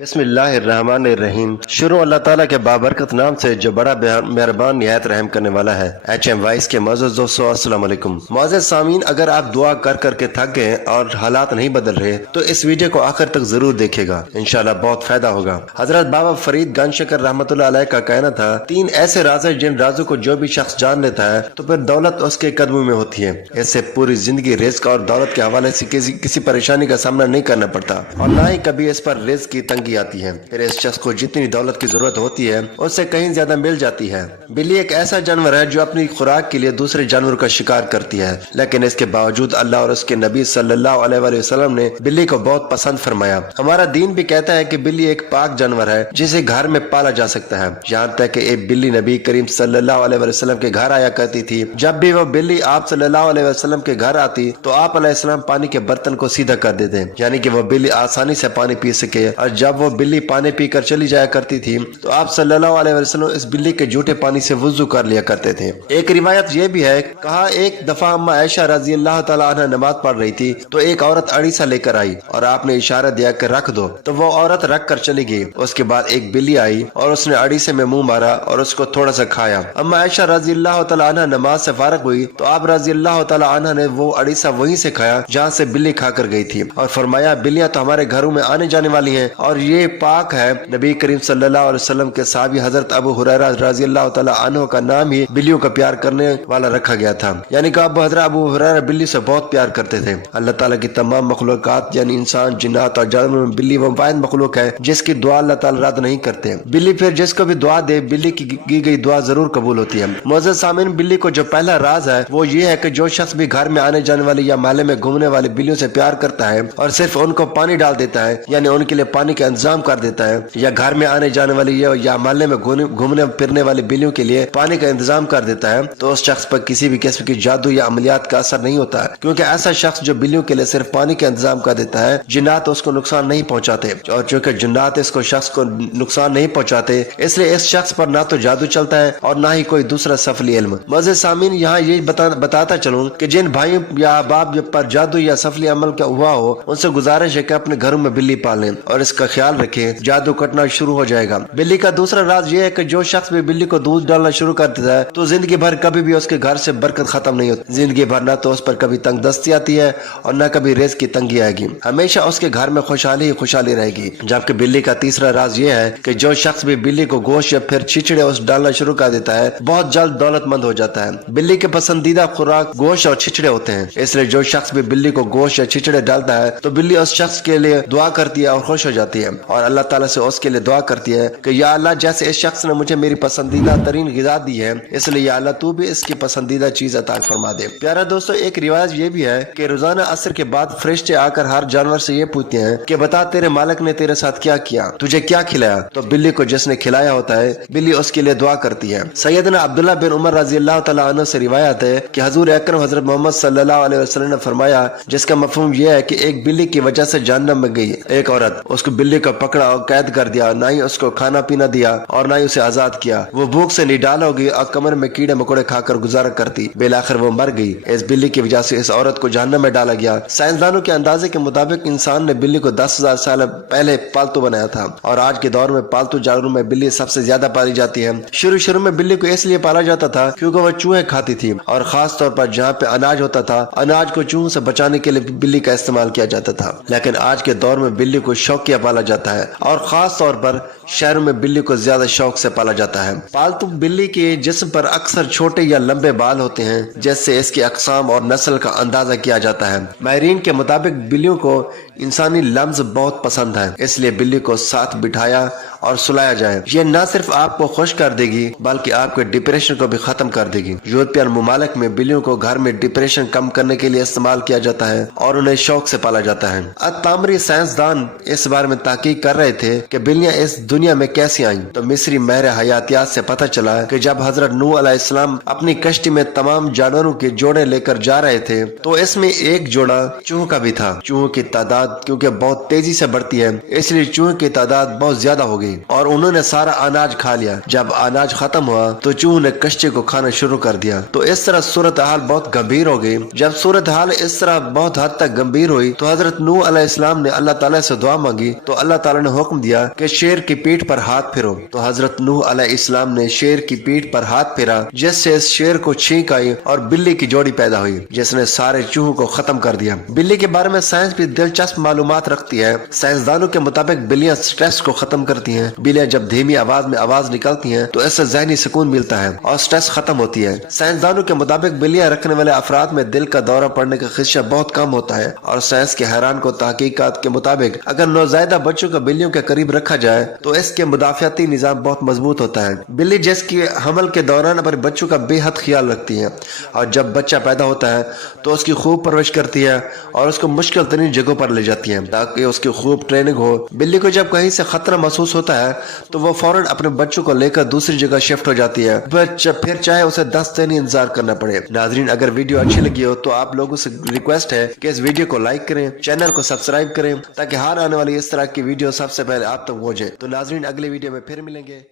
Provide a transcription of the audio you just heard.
बिस्मिल्लाहिर्रहमानिर्रहीम। शुरू अल्लाह ताला के बाबरकत नाम से जो बड़ा मेहरबान निहायत रहम करने वाला है। HM वाइस के मौजूद दोस्तों अस्सलाम वालेकुम। मौजूद सामीन, अगर आप दुआ कर करके थक गए और हालात नहीं बदल रहे तो इस वीडियो को आखिर तक जरूर देखेगा, इंशाल्लाह बहुत फायदा होगा। हजरत बाबा फरीद गंजशकर रहमतुल्लाह अलैह का कहना था, 3 ऐसे राज है जिन राजों को जो भी शख्स जान लेता है तो फिर दौलत उसके कदमों में होती है। इससे पूरी जिंदगी रिस्क और दौलत के हवाले से किसी परेशानी का सामना नहीं करना पड़ता और न ही कभी इस पर रिस्क की तंगी आती है। फिर इस शख्स को जितनी दौलत की जरूरत होती है उससे कहीं ज्यादा मिल जाती है। बिल्ली एक ऐसा जानवर है जो अपनी खुराक के लिए दूसरे जानवरों का शिकार करती है, लेकिन इसके बावजूद अल्लाह और उसके नबी सल्लल्लाहु अलैहि वसल्लम ने बिल्ली को बहुत पसंद फरमाया। हमारा दीन भी कहता है कि बिल्ली एक पाक जानवर है जिसे घर में पाला जा सकता है। यहाँ तक कि एक बिल्ली नबी करीम सल्लल्लाहु अलैहि वसल्लम के घर आया करती थी। जब भी वो बिल्ली आप सल्लल्लाहु अलैहि वसल्लम के घर आती तो आप अलैहिस्सलाम पानी के बर्तन को सीधा कर देते, यानी कि वो बिल्ली आसानी से पानी पी सके। और जब वो बिल्ली पानी पीकर चली जाया करती थी तो आप सल्लल्लाहु अलैहि वसल्लम इस बिल्ली के जूठे पानी से वुजू कर लिया करते थे। एक रिवायत ये भी है, कहा एक दफा अम्मा आयशा रजी अल्लाह तआला अन्हा नमाज पढ़ रही थी तो एक औरत अड़ीसा लेकर आई और आपने इशारा दिया कि रख दो, तो वो औरत रख कर चली गई। उसके बाद एक बिल्ली आई और उसने अड़ीसे में मुंह मारा और उसको थोड़ा सा खाया। अम्मा आयशा रजी अल्लाह तआला अन्हा नमाज से फारग हुई तो आप रजी अल्लाह तआला अन्हा ने वो अड़ीसा वहीं से खाया जहाँ से बिल्ली खाकर गई थी और फरमाया, बिल्लियां तो हमारे घरों में आने जाने वाली हैं और ये पाक है। नबी करीम सल्लल्लाहु अलैहि वसल्लम के साहबी हजरत अबू हुरैरा रज़ी अल्लाह तआला अन्हु का नाम ही बिल्लियों का प्यार करने वाला रखा गया था, यानी कि हजरत अबू हुरैरा बिल्ली से बहुत प्यार करते थे। अल्लाह ताला की तमाम मखलूकात यानी इंसान, जिन्नात और जानवर में बिल्ली वो वाहिद मखलूक है जिसकी दुआ अल्लाह ताला रद्द नहीं करते। बिल्ली फिर जिसको भी दुआ दे, बिल्ली की गई दुआ जरूर कबूल होती है। मोअज़्ज़ज़ सामीन, बिल्ली को जो पहला राज है वो ये है कि जो शख्स भी घर में आने जाने वाली या महल्ले में घूमने वाली बिल्लियों से प्यार करता है और सिर्फ उनको पानी डाल देता है, यानी उनके लिए पानी का इंतजाम कर देता है, या घर में आने जाने वाली या मोहल्ले में घूमने फिरने वाली बिल्लियों के लिए पानी का इंतजाम कर देता है, तो उस शख्स पर किसी भी किस्म की जादू या अमलियात का असर नहीं होता है, क्योंकि ऐसा शख्स जो बिल्लियों के लिए सिर्फ पानी का इंतजाम कर देता है, जिन्नात उसको नुकसान नहीं पहुंचाते। और चूंकि जिन्नात इसको शख्स को नुकसान नहीं पहुंचाते, इसलिए इस शख्स पर ना तो जादू चलता है और ना ही कोई दूसरा सफली इल्म। मज़े सामीन, यहाँ ये बताता चलूं कि जिन भाइयों या बाप पर जादू या सफली अमल का हुआ हो उनसे गुजारिश है कि अपने घरों में बिल्ली पालें और इसका ख्याल रखें, जादू कटना शुरू हो जाएगा। बिल्ली का दूसरा राज ये है कि जो शख्स भी बिल्ली को दूध डालना शुरू कर देता है तो जिंदगी भर कभी भी उसके घर से बरकत खत्म नहीं होती। जिंदगी भर ना तो उस पर कभी तंग दस्ती आती है और ना कभी रिज़्क़ की तंगी आएगी, हमेशा उसके घर में खुशहाली ही खुशहाली रहेगी। जबकि बिल्ली का तीसरा राज ये है कि जो शख्स भी बिल्ली को गोश्त या फिर छिचड़े उस डालना शुरू कर देता है बहुत जल्द दौलतमंद हो जाता है। बिल्ली के पसंदीदा खुराक गोश्त और छिचड़े होते हैं, इसलिए जो शख्स भी बिल्ली को गोश्त या छिचड़े डालता है तो बिल्ली उस शख्स के लिए दुआ करती है और खुश हो जाती है और अल्लाह ताला से उसके लिए दुआ करती है कि या अल्लाह, जैसे इस शख्स ने मुझे मेरी पसंदीदा तरीन ग़िज़ा दी है, इसलिए या अल्लाह तू भी इसकी पसंदीदा चीज अता फरमा दे। प्यारा दोस्तों, एक रिवाज ये भी है कि रोजाना असर के बाद फरिश्ते आकर हर जानवर से ये पूछते हैं कि बता तेरे मालिक ने तेरे साथ क्या किया, तुझे क्या खिलाया। तो बिल्ली को जिसने खिलाया होता है बिल्ली उसके लिए दुआ करती है। सैयदना अब्दुल्लाह बिन उमर रज़ी अल्लाह तआला अन्हु से रिवायत है कि हुज़ूर अकरम हज़रत मोहम्मद सल्लल्लाहु अलैहि वसल्लम ने फरमाया, जिसका मफ़हूम यह है कि एक बिल्ली की वजह से जहन्नम में गई एक औरत, उसको बिल्ली को पकड़ा और कैद कर दिया, ना ही उसको खाना पीना दिया और ना ही उसे आजाद किया। वो भूख से निडाल हो गई और कमर में कीड़े मकोड़े खाकर गुजारा करती, बेलाखिर वो मर गई। इस बिल्ली की वजह से इस औरत को जहन्नम में डाला गया। साइंसदानों के अंदाजे के मुताबिक इंसान ने बिल्ली को 10,000 साल पहले पालतू बनाया था और आज के दौर में पालतू जानवरों में बिल्ली सबसे ज्यादा पाली जाती है। शुरू में बिल्ली को इसलिए पाला जाता था क्योंकि वह चूहे खाती थी और खास तौर पर जहाँ पे अनाज होता था, अनाज को चूहों से बचाने के लिए बिल्ली का इस्तेमाल किया जाता था। लेकिन आज के दौर में बिल्ली को शौकिया पाला जाता है और खास तौर पर शहरों में बिल्ली को ज्यादा शौक से पाला जाता है। पालतू बिल्ली के जिस्म पर अक्सर छोटे या लंबे बाल होते हैं, जिससे इसकी अक़साम और नस्ल का अंदाजा किया जाता है। माहिरीन के मुताबिक बिल्लियों को इंसानी लम्ज़ बहुत पसंद है, इसलिए बिल्ली को साथ बिठाया और सुलाया जाए। ये न सिर्फ आपको खुश कर देगी बल्कि आपके डिप्रेशन को भी खत्म कर देगी। यूरोपियन मुमालिक में बिल्लियों को घर में डिप्रेशन कम करने के लिए इस्तेमाल किया जाता है और उन्हें शौक से पाला जाता है। अतामरी साइंसदान इस बारे में तहकीक कर रहे थे कि बिल्लियां इस दुनिया में कैसे आई? तो मिस्री महर हयातियात से पता चला कि जब हजरत नूह अलैहिस्सलाम अपनी कश्ती में तमाम जानवरों के जोड़े लेकर जा रहे थे तो इसमें एक जोड़ा चूहों का भी था। चूहों की तादाद क्योंकि बहुत तेजी से बढ़ती है इसलिए चूहों की तादाद बहुत ज्यादा हो गई और उन्होंने सारा अनाज खा लिया। जब अनाज खत्म हुआ तो चूहों ने कश्ती को खाना शुरू कर दिया। तो इस तरह सूरत हाल बहुत गंभीर हो गई। जब सूरत हाल इस तरह बहुत हद तक गंभीर हुई तो हजरत नूह अलैहिस्सलाम ने अल्लाह ताला से दुआ मांगी तो अल्लाह ताला ने हुक्म दिया कि शेर की पीठ पर हाथ फेरो। तो हजरत नूह अलैहिस्सलाम ने शेर की पीठ पर हाथ फेरा जिससे इस शेर को छींक आई और बिल्ली की जोड़ी पैदा हुई जिसने सारे चूहों को खत्म कर दिया। बिल्ली के बारे में साइंस भी दिलचस्प मालूमात रखती है। साइंसदानों के मुताबिक बिल्लियां स्ट्रेस को खत्म करती हैं। बिल्लियां जब धीमी आवाज में आवाज निकालती हैं तो इससे जहनी सुकून मिलता है और स्ट्रेस खत्म होती है। साइंसदानों के मुताबिक बिल्लियां रखने वाले अफराद में दिल का दौरा पड़ने का खदशा बहुत कम होता है और साइंस के हैरान को तहकीकात के मुताबिक अगर नौज़ायदा बच्चों को बिल्लियों के करीब रखा जाए तो इसके मुदाफियाती निजाम बहुत मजबूत होता है। बिल्ली जिसकी हमल के दौरान अपने बच्चों का बेहद ख्याल रखती है और जब बच्चा पैदा होता है तो उसकी खूब परवरिश करती है और उसको मुश्किल तरीन जगहों पर ले जाती है ताकि उसकी खूब ट्रेनिंग हो। बिल्ली को जब कहीं से खतरा महसूस होता है तो वो फौरन अपने बच्चों को लेकर दूसरी जगह शिफ्ट हो जाती है फिर चाहे उसे 10 दिन इंतजार करना पड़े। नाजरीन, अगर वीडियो अच्छी लगी हो तो आप लोगों से रिक्वेस्ट है कि इस वीडियो को लाइक करें, चैनल को सब्सक्राइब करें ताकि हर आने वाली इस तरह की वीडियो सबसे पहले आप तक पहुंचे। तो नाजरीन, अगले वीडियो में फिर मिलेंगे।